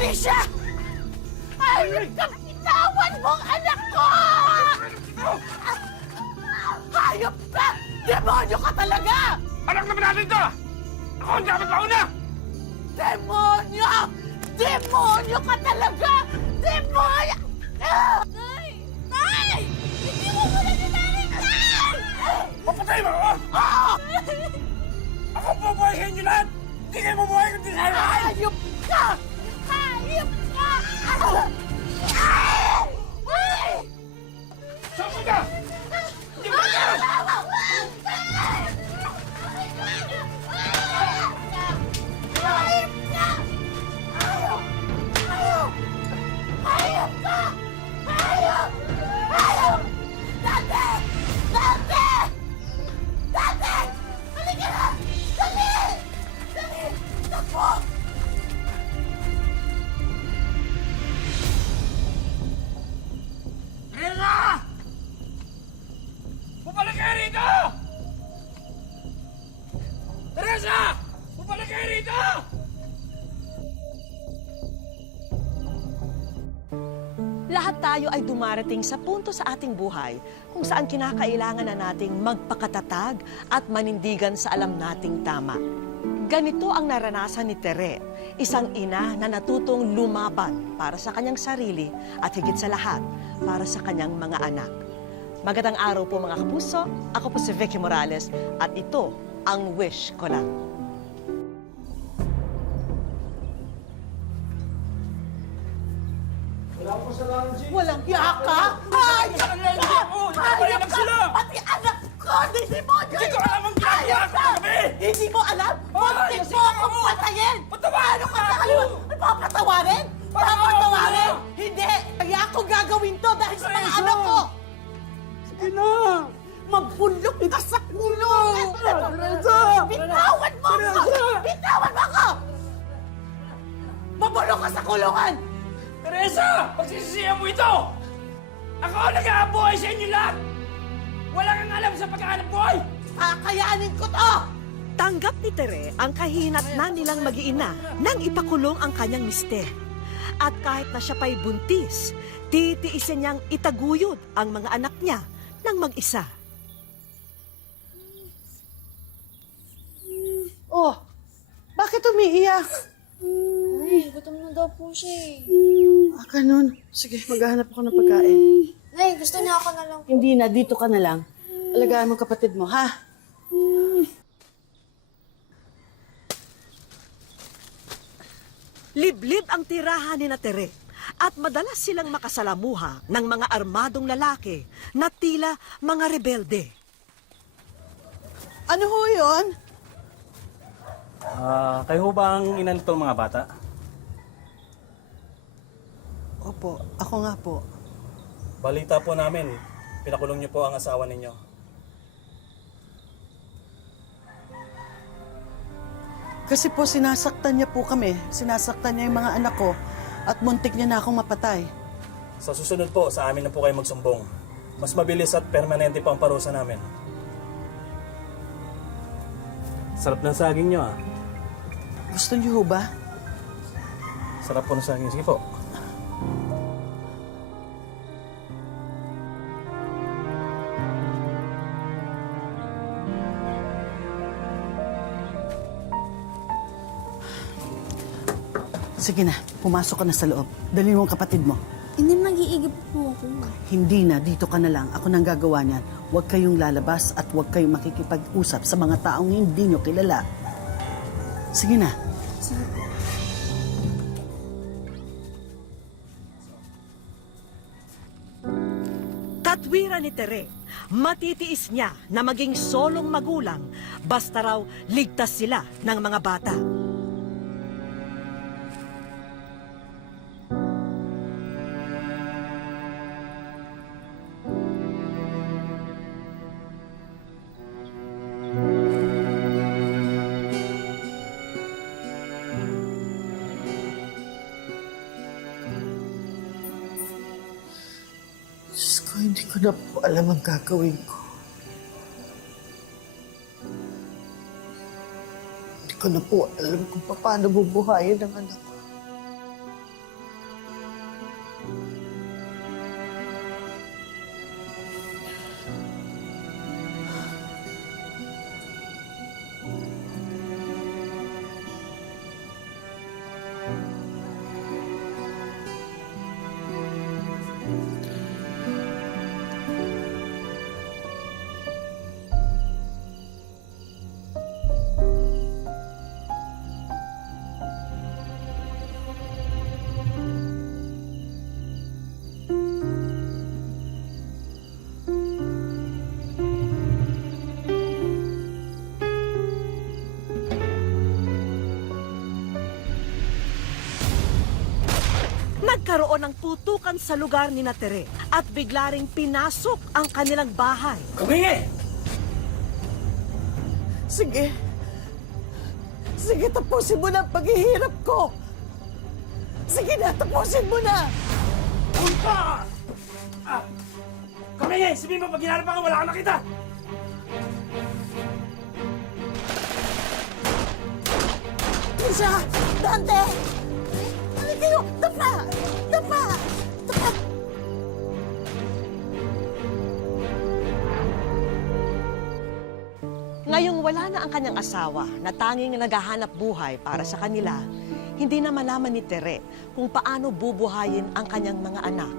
Trisha! Hayop ka! Bitawan mo ang anak ko! Hayop ka! Demonyo ka talaga! Anak naman natin to! Ako ang dapat mauna! Demonyo! Demonyo ka talaga! Demonyo! Tay! Tay! Hindi mo muna si Tay! Tay! Papatay mo ako! Ako bubuhayin niyo lahat! Hindi kayo mabuhay kung di kayo! Hayop ka! Hayop ka! Saan ka? Hindi mo ka! Hayop ka! Hayop! Hayop! Hayop ka! Hayop! Hayop! Dante! Dante! Dante! Halika na! Dali! Dali! Takbo! Teresa! Bumalik kayo rito! Teresa! Bumalik kayo rito! Lahat tayo ay dumarating sa punto sa ating buhay kung saan kinakailangan na nating magpakatatag at manindigan sa alam nating tama. Ganito ang naranasan ni Tere, isang ina na natutong lumaban para sa kanyang sarili at higit sa lahat, para sa kanyang mga anak. Magandang araw po mga kapuso, ako po si Vicky Morales at ito ang Wish Ko Lang. Walang hiya ka! Hayop ka! Hayop ka! Pati anak ko! Demonyo! Hindi ko alam ang ginagawa ko kagabi! Hindi mo alam? Muntik mo akong patayin! Patawarin Ano mo ka sa ako! kaliwa? Papatawarin? Patawarin Papatawarin? mo! Hindi! Kaya ako gagawin to dahil sa mga Teresa! anak ko! Sige na! Mabulok ka sa kulong! Teresa! Bitawan mo ako! Teresa! Bitawan mo ako! Mabulok ka sa kulungan! Teresa! Pagsisisihan mo ito! Ako ang nag-aabuhay sa inyo lahat! Wala kang alam sa pagkahanap buhay! Kakayanin ko to! Tanggap ni Tere ang kahinatnan nilang mag-iina nang ipakulong ang kanyang mister. At kahit na siya pa'y buntis, titiisin niyang itaguyod ang mga anak niya ng mag-isa. Oh, bakit umiiyak? Nay, gutom na daw po siya eh. Ganun. Sige, maghahanap ako ng pagkain. Nay, gusto niya ako na lang po. Hindi na, dito ka na lang. Alagaan mo kapatid mo, ha? Liblib ang tirahan ni na Tere at madalas silang makasalamuha ng mga armadong lalaki na tila mga rebelde. Ano ho yun? Kayo ho ba ang ina nitong mga bata? Opo, ako nga po. Balita po namin, pinakulong niyo po ang asawa ninyo. Kasi po sinasaktan niya po kami. Sinasaktan niya yung mga anak ko at muntik niya na akong mapatay. Sa susunod po, sa amin na po kayo magsumbong. Mas mabilis at permanente pa ang parusa namin. Sarap ng saging niyo ah. Gusto niyo ho ba? Sarap po ng saging. Sige po. Sige na, pumasok ka na sa loob. Dalhin mo ang kapatid mo. Hindi, mag-iigib po ako. Hindi na, dito ka na lang. Ako nang gagawa niyan. Huwag kayong lalabas at huwag kayong makikipag-usap sa mga taong hindi niyo kilala. Sige na. Sige po. Katwiran ni Tere, matitiis niya na maging solong magulang basta raw ligtas sila ng mga bata. Diyos ko, hindi ko na po alam ang gagawin ko. Hindi ko na po alam kung paano bubuhayin ang anak ko. Nagkaroon ng putukan sa lugar ni Tere at bigla ring pinasok ang kanilang bahay. Kumingi! Sige. Sige, tapusin mo na ang paghihirap ko. Sige na, tapusin mo na. Punta! Kumingi! Sabihin mo, pag hinarap ako, wala kang nakita! Trisha! Dante! Ano kayo? Dapa! Dapa! Dapa! Ngayong wala na ang kanyang asawa na tanging naghahanap buhay para sa kanila, hindi na malaman ni Tere kung paano bubuhayin ang kanyang mga anak.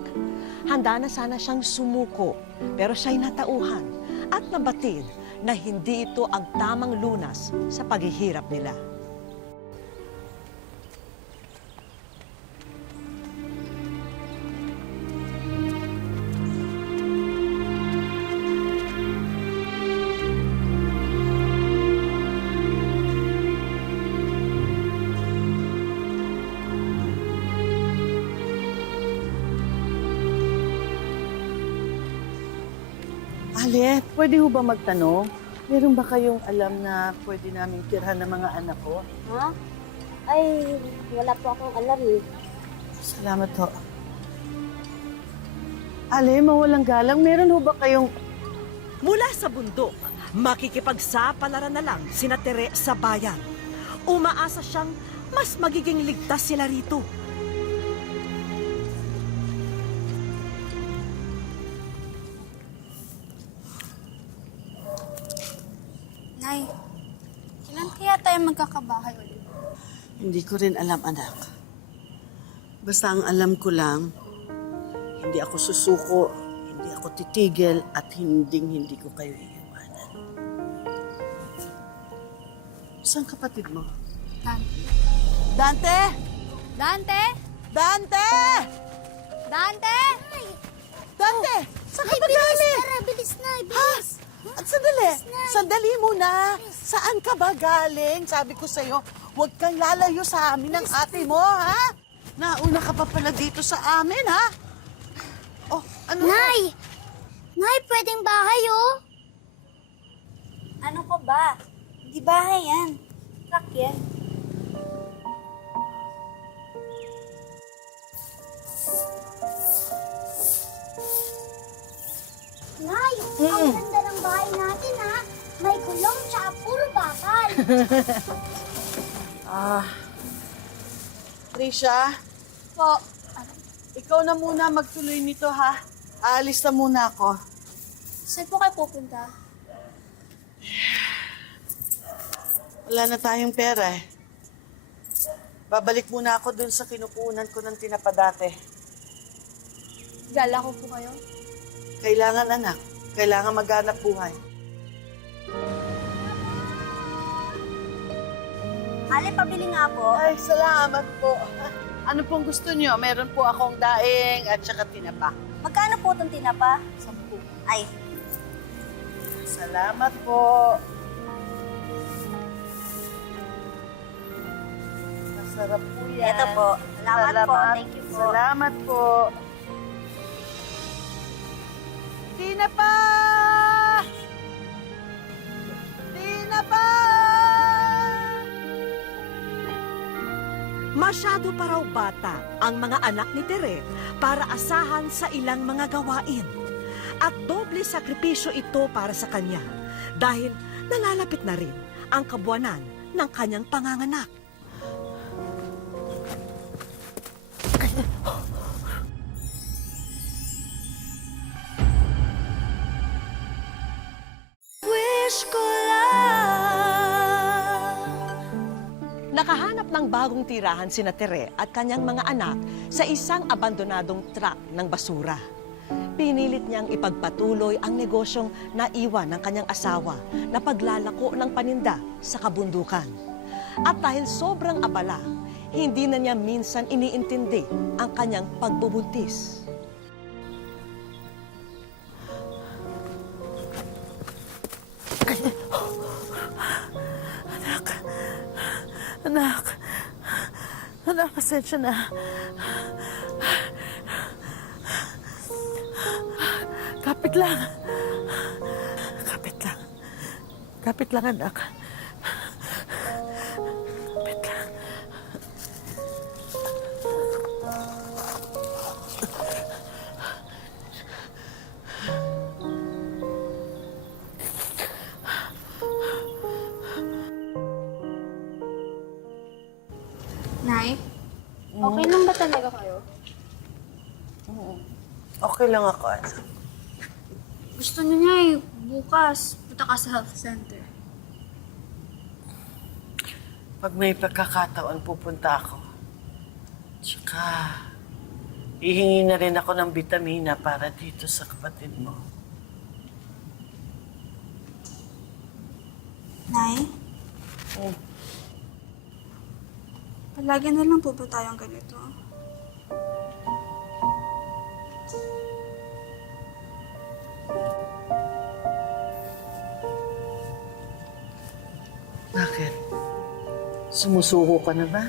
Handa na sana siyang sumuko, pero siya'y natauhan at nabatid na hindi ito ang tamang lunas sa paghihirap nila. Ale, pwede ho ba magtanong? Meron ba kayong alam na pwede naming tirhan ng mga anak ko? Ha? Ay, wala po akong alam eh. Salamat ho. Ale, mawalang galang, meron ho ba kayong... Mula sa bundok, makikipagsapalaran na lang sina Tere sa bayan. Umaasa siyang mas magiging ligtas sila rito. Nay, kailan kaya tayo magkakabahay ulit? Hindi ko rin alam, anak. Basta ang alam ko lang, hindi ako susuko, hindi ako titigil, at hindi ko kayo iiwanan. Saan kapatid mo? Dante? Dante! Dante? Dante! Dante? Dante! Saan ka ba galing? Tara, bilis na, Ha? bilis. At sandali, sandali muna. Saan ka ba galing? Sabi ko sa'yo, huwag kang lalayo sa amin ng ate mo, ha? Nauna ka pa pala dito sa amin, ha? Oh, ano? Nay! Nay, pwedeng bahay, oh. Ano ka ba? Hindi bahay yan. Truck yan. Nay, ang ganda ng bahay natin, ha? May gulong tsaka puro bakal. Trisha, Po. ikaw na muna magtuloy nito, ha? Aalis na muna ako. Saan po kayo pupunta? Wala na tayong pera, eh. Babalik muna ako dun sa kinukunan ko ng tinapa dati. Gala ko po kayo. Kailangan, anak. Kailangan maghanap buhay. Ale, pabili nga po. Ay, salamat po. Ano pong gusto niyo? Meron po akong daing at saka tinapa. Magkano po itong tinapa? 10. Ay, Salamat po. Masarap po yan. eto po. Salamat po. Thank you po. Salamat po. Tinapa! Tinapa! Masyado pa raw bata ang mga anak ni Tere para asahan sa ilang mga gawain. At doble sakripisyo ito para sa kanya dahil nalalapit na rin ang kabuwanan ng kanyang panganganak. Wish ko lang. Nakahanap ng bagong tirahan sina Tere at kanyang mga anak sa isang abandonadong truck ng basura. Pinilit niyang ipagpatuloy ang negosyong naiwan ng kanyang asawa na paglalako ng paninda sa kabundukan. At dahil sobrang abala, hindi na niya minsan iniintindi ang kanyang pagbubuntis. Anak, pasensya na. Kapit lang. Kapit lang. Kapit lang, anak. Kapit lang. Nay, okay lang ba talaga kayo? Okay lang ako, anak. Gusto niya bukas punta ka sa health center. Pag may pagkakataon, pupunta ako. Tsaka, hihingi na rin ako ng bitamina para dito sa kapatid mo. Nay? Palagi na lang po ba tayong ganito? Bakit? Sumusuko ka na ba?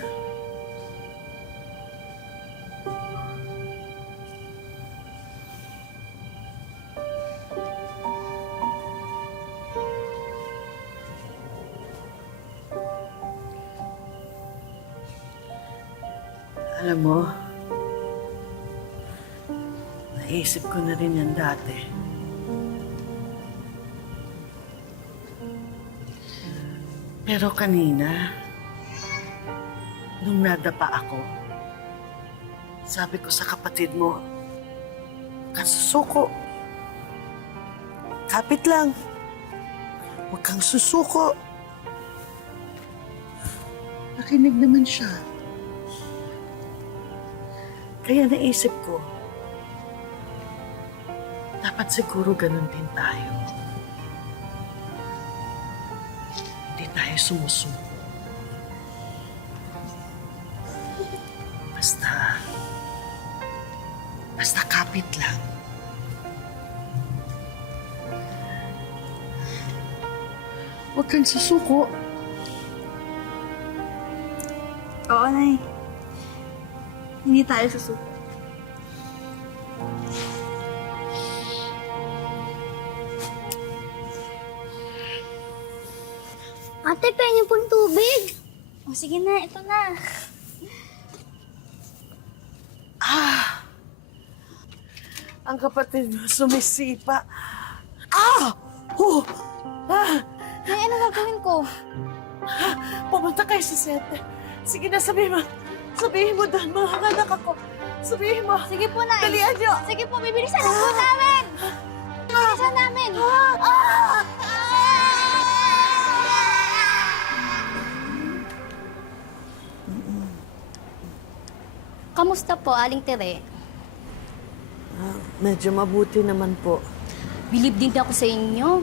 Alam mo, naisip ko na rin yan dati. Pero kanina, nung nadapa ako, sabi ko sa kapatid mo, huwag kang susuko. Kapit lang. Huwag kang susuko. Nakinig naman siya. Kaya naisip ko, dapat siguro ganun din tayo. Hindi tayo sumusuko. Basta kapit lang. Huwag kang susuko. Oo, Nay. Hindi tayo susuko. Ate, pengen pong tubig. O sige na, ito na. Ang kapatid mo sumisipa. Ah! Oh! Ah! Nay, ano gagawin ko? Pumunta kayo sa sete. Sige na, sabihin mo. Sabihin mo doon, mga anak ako. Sabihin mo. Sige po, Nay. Dalian niyo. Sige po, bibilisan na po namin. Bibilisan namin. Kamusta po, Aling Tere? Medyo mabuti naman po. Bilib din ako sa inyo.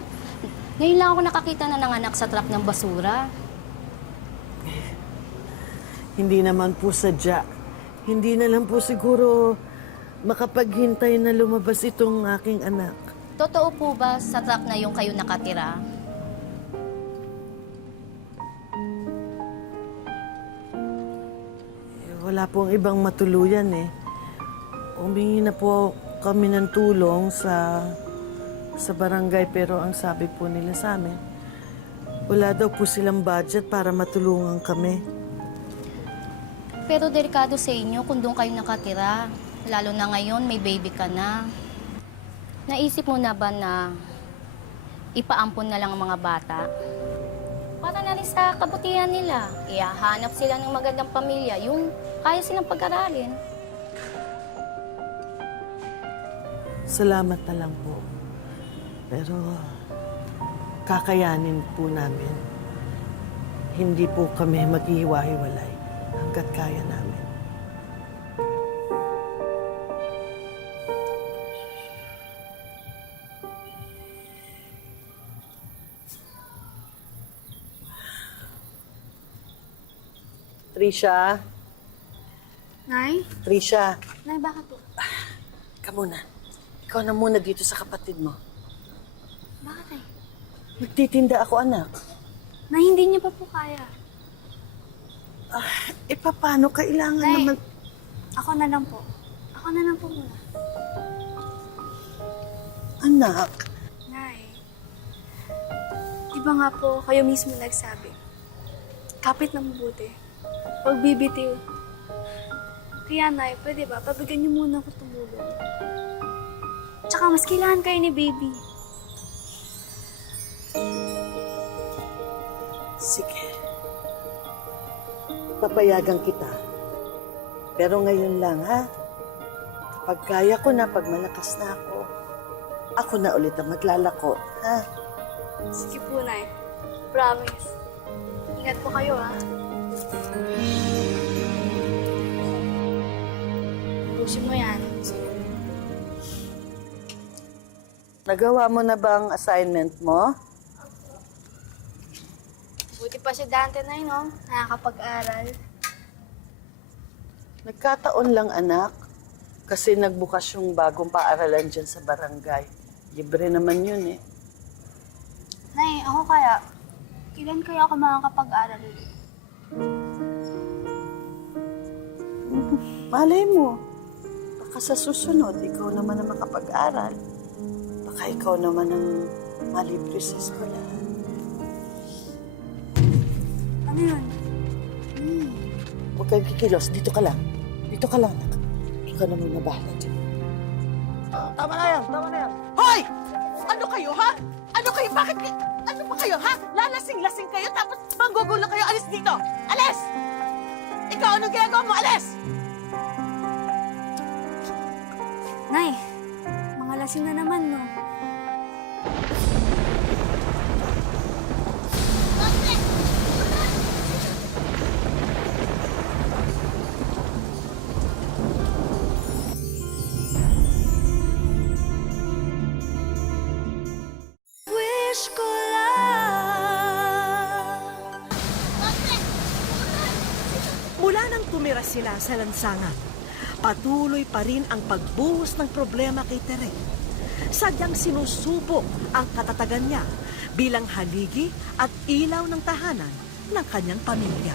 Ngayon lang ako nakakita na nanganak sa truck ng basura. Hindi naman po sadya. Hindi na lang po siguro makapaghintay na lumabas itong aking anak. Totoo po ba sa truck na yung kayo nakatira? Wala pong ibang matuluyan eh. Humingi na po kami ng tulong sa barangay pero ang sabi po nila sa amin, wala daw po silang budget para matulungan kami. Pero delikado sa inyo kung doon kayo nakatira. Lalo na ngayon, may baby ka na. Naisip mo na ba na ipaampon na lang ang mga bata? Para na rin sa kabutihan nila. Ihahanap sila ng magandang pamilya, yung kaya silang pag-aralin. Salamat na lang po. Pero kakayanin po namin. Hindi po kami maghihiwa-hiwalay hanggat kaya namin. Trisha? Nay? Trisha, Nay, bakit po? ka muna. Ikaw na muna dito sa kapatid mo. Bakit, Nay? Magtitinda ako, anak. Nay, hindi niyo pa po kaya. Paano? Kailangan Nay, naman... ako na lang po. Ako na lang po muna. Anak, Nay, di ba nga po kayo mismo nagsabi, kapit na mabuti, pag bibitiw. Kaya Nay, pwede ba, pabigyan niyo muna ako tumulong. Tsaka mas kailangan kayo ni baby. sige. Papayagan kita. Pero ngayon lang, ha? Kapag kaya ko na, pag malakas na ako na ulit ang maglalako, ha? Sige po, Nay. Promise. Ingat po kayo, ha? Pusin mo yan. Nagawa mo na bang assignment mo? Buti pa si Dante, Nay, no? Nakakapag-aral. Nagkataon lang, anak. Kasi nagbukas yung bagong paaralan dyan sa barangay. Libre naman yun, eh. Nay, ako kaya, kailan kaya ako makakapag-aral ulit? Malay mo. Baka sa susunod, ikaw naman ang makapag-aral. Baka ikaw naman ang malibre sa eskwelahan. Ano yun? Huwag kang kikilos. Dito ka lang. Dito ka lang, anak. Ikaw na muna bahala dyan. Tama na yan, tama na yan. Hoy! Ano kayo, ha? Ano kayo? Bakit? Ano ba kayo, ha? Lalasing-lasing kayo tapos manggugulo kayo. Alis dito! Alis! Ikaw, anong ginagawa mo? Alis! Nay, mga lasing na naman, no? Wish ko lang. Mula nang tumira sila sa lansangan, patuloy pa rin ang pagbuhos ng problema kay Tere. Sadyang sinusubok ang katatagan niya bilang haligi at ilaw ng tahanan ng kanyang pamilya.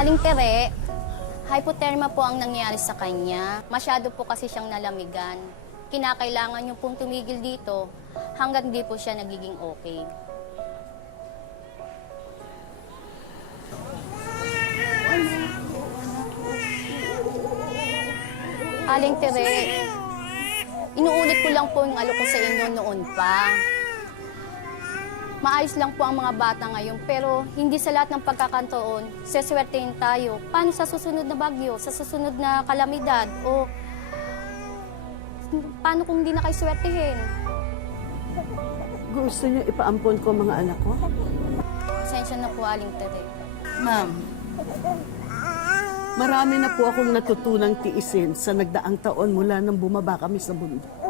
Aling Tere, hypothermia po ang nangyari sa kanya. Masyado po kasi siyang nalamigan. Kinakailangan niyo pong tumigil dito hanggat hindi po siya nagiging okay. Aling Tere, inuulit ko lang po yung alo ko sa inyo noon pa. Maayos lang po ang mga bata ngayon, pero hindi sa lahat ng pagkakantoon, seswertein tayo. Paano sa susunod na bagyo, sa susunod na kalamidad, o paano kung hindi na kayo swertehin? Gusto niyo ipaampon ko mga anak ko? Pasensya na po, Aling Tere. Ma'am, marami na po akong natutunang tiisin sa nagdaang taon mula nang bumaba kami sa bundok.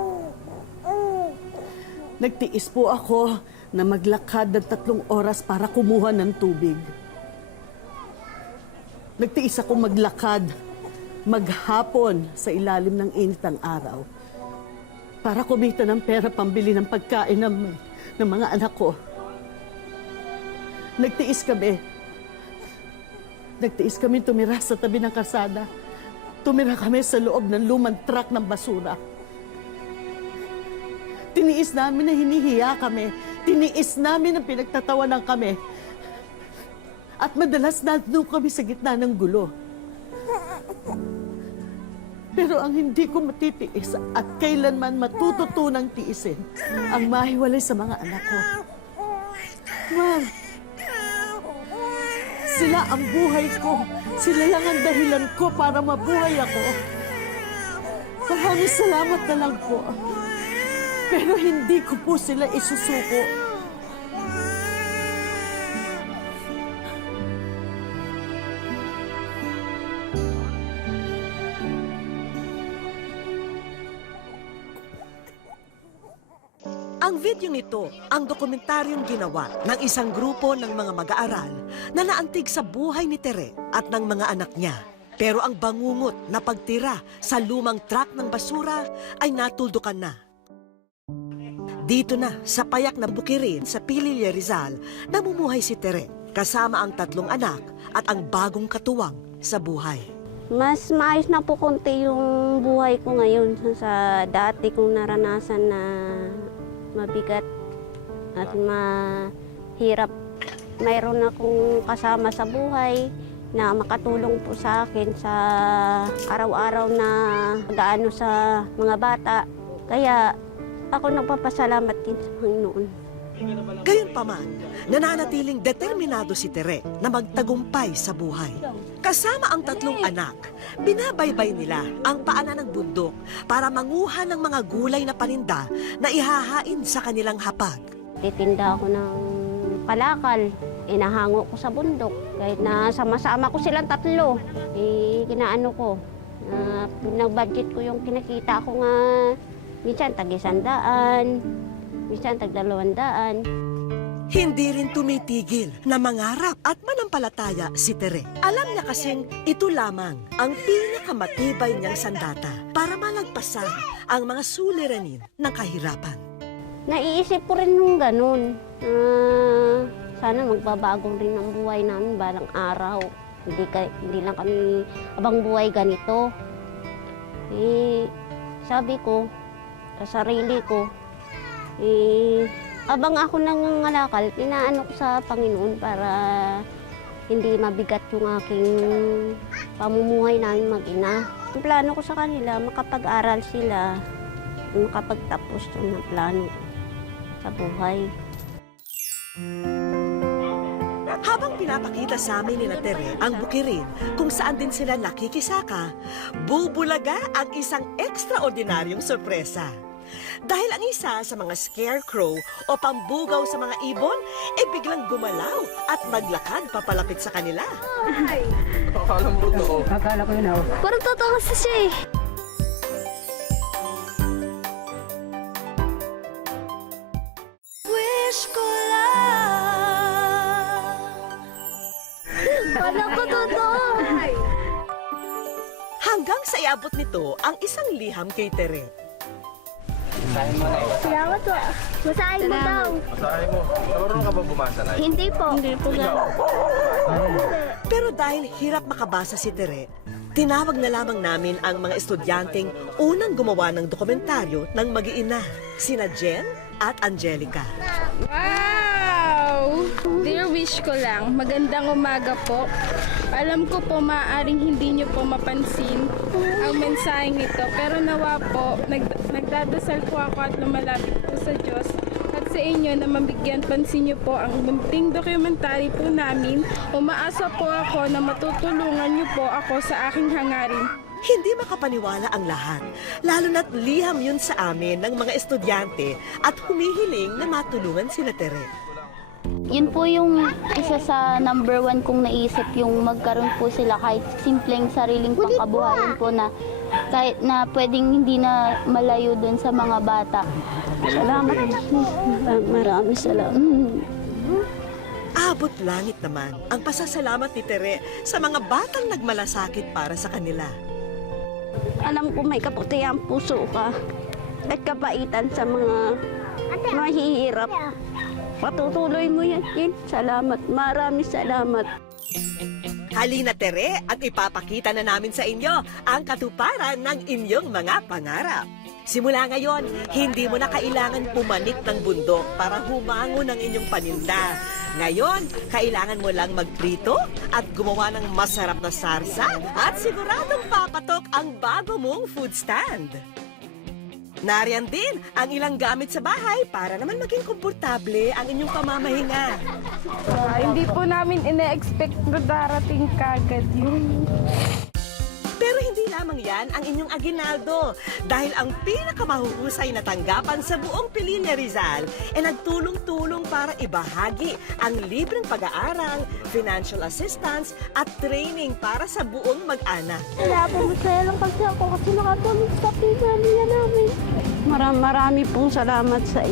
Nagtiis po ako na maglakad ng 3 oras para kumuha ng tubig. Nagtiis ako maglakad, maghapon sa ilalim ng init ng araw para kumita ng pera pambili ng pagkain ng mga anak ko. Nagtiis kami tumira sa tabi ng kalsada. Tumira kami sa loob ng lumang truck ng basura. Tiniis namin na hinihiya kami. Tiniis namin ang pinagtatawanan kami. At madalas nandun kami sa gitna ng gulo. Pero ang hindi ko matitiis at kailanman matututunang tiisin ang mahiwalay sa mga anak ko. Ma'am, sila ang buhay ko. Sila lang ang dahilan ko para mabuhay ako. Maraming salamat na lang po. Pero hindi ko po sila isusuko. Bidyong ito ang dokumentaryong ginawa ng isang grupo ng mga mag-aaral na naantig sa buhay ni Tere at ng mga anak niya. Pero ang bangungot na pagtira sa lumang truck ng basura ay natuldukan na. Dito na sa payak na Bukirin sa Pililla, Rizal, namumuhay si Tere kasama ang 3 anak at ang bagong katuwang sa buhay. Mas maayos na po konti yung buhay ko ngayon sa dati kong naranasan na mabigat at mahirap. Mayroon akong kasama sa buhay na makatulong po sa akin sa araw-araw na pag-aano sa mga bata. Kaya ako nagpapasalamat din sa Panginoon. Gayunpaman, nananatiling determinado si Tere na magtagumpay sa buhay. Kasama ang 3 anak, binabaybay nila ang paanan ng bundok para manguha ng mga gulay na paninda na ihahain sa kanilang hapag. Titinda ako ng kalakal, inahango ko sa bundok. Kahit na sama-sama ko silang 3, kinaano ko. Nag-budget ko yung kinakita ko nga, minsan tag-100, minsan tag-200. Hindi rin tumitigil na mangarap at manampalataya si Tere. Alam niya kasing ito lamang ang pinakamatibay niyang sandata para malagpasan ang mga suliranin ng kahirapan. Naiisip ko rin nung ganun. Sana magbabago rin ang buhay namin balang araw. Hindi lang kami abang buhay ganito. Sabi ko sa sarili ko, abang ako nangangalakal, inaano ko sa Panginoon para hindi mabigat yung aking pamumuhay namin mag-ina. Ang plano ko sa kanila, makapag-aral sila, makapagtapos ng plano ko sa buhay. Habang pinapakita sa amin ni Tere ang Bukirin kung saan din sila nakikisaka, bubulaga ang isang ekstraordinaryong sorpresa. Dahil ang isa sa mga scarecrow o pambugaw sa mga ibon ay biglang gumalaw at maglakad papalapit sa kanila. Parang totoo kasi siya eh. Wish ko lang. Parang ko totoo. Hanggang sa iabot nito ang isang liham kay Tere. Salamat po. Masahin mo daw. Masahe mo. Marunong ka ba bumasa na? Hindi po. Hindi po Pero dahil hirap makabasa si Tere, tinawag na lamang namin ang mga estudyanteng unang gumawa ng dokumentaryo ng mag-iina, sina Jen at Angelica. Wow! Dear Wish ko lang, magandang umaga po. Alam ko po maaaring hindi niyo po mapansin ang mensaheng ito, pero nawa po, nagdadasal po ako at lumalapit po sa Diyos at sa inyo na mabigyan pansin niyo po ang munting dokumentary po namin. Umaasa po ako na matutulungan niyo po ako sa aking hangarin. Hindi makapaniwala ang lahat, lalo na't liham yun sa amin ng mga estudyante at humihiling na matulungan sila Tere. Yun po yung isa sa number 1 kong naisip, yung magkaroon po sila kahit simpleng sariling pangkabuhayan po na kahit na pwedeng hindi na malayo dun sa mga bata. Salamat. Maraming salamat. Abot langit naman ang pasasalamat ni Tere sa mga batang nagmalasakit para sa kanila. Alam ko may kaputihan puso ka at kabaitan sa mga mahihirap. Patutuloy mo yan. Salamat. Maraming salamat. Halina Tere at ipapakita na namin sa inyo ang katuparan ng inyong mga pangarap. Simula ngayon, hindi mo na kailangan pumanik ng bundok para humango ng inyong paninda. Ngayon, kailangan mo lang magprito at gumawa ng masarap na sarsa at siguradong papatok ang bago mong food stand. Nariyan din ang ilang gamit sa bahay para naman maging komportable ang inyong pamamahinga. Hindi po namin ina-expect na darating kagad yun. Pero hindi lamang yan ang inyong aginaldo dahil ang pinakamahuhusay na tanggapan sa buong Pililla, Rizal ay nagtulong-tulong para ibahagi ang libreng pag-aaral, financial assistance at training para sa buong mag-anak. Kaya po masaya lang kasi ako kasi nakatulong sa pinamilya namin. Marami pong salamat sa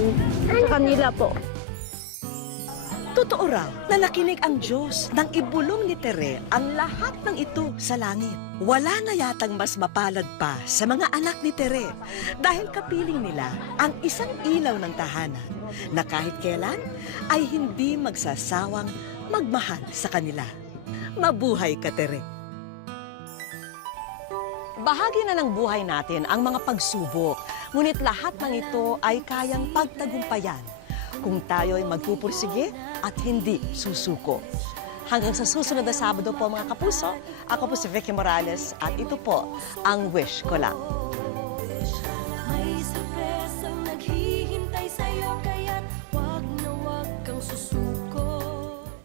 kanila po. Totoo raw na nakinig ang Diyos nang ibulong ni Tere ang lahat ng ito sa langit. Wala na yatang mas mapalad pa sa mga anak ni Tere dahil kapiling nila ang isang ilaw ng tahanan na kahit kailan ay hindi magsasawang magmahal sa kanila. Mabuhay ka, Tere! Bahagi na ng buhay natin ang mga pagsubok, ngunit lahat ng ito ay kayang pagtagumpayan kung tayo ay magpupursige at hindi susuko. Hanggang sa susunod na Sabado po mga kapuso, ako po si Vicky Morales at ito po ang Wish Ko Lang.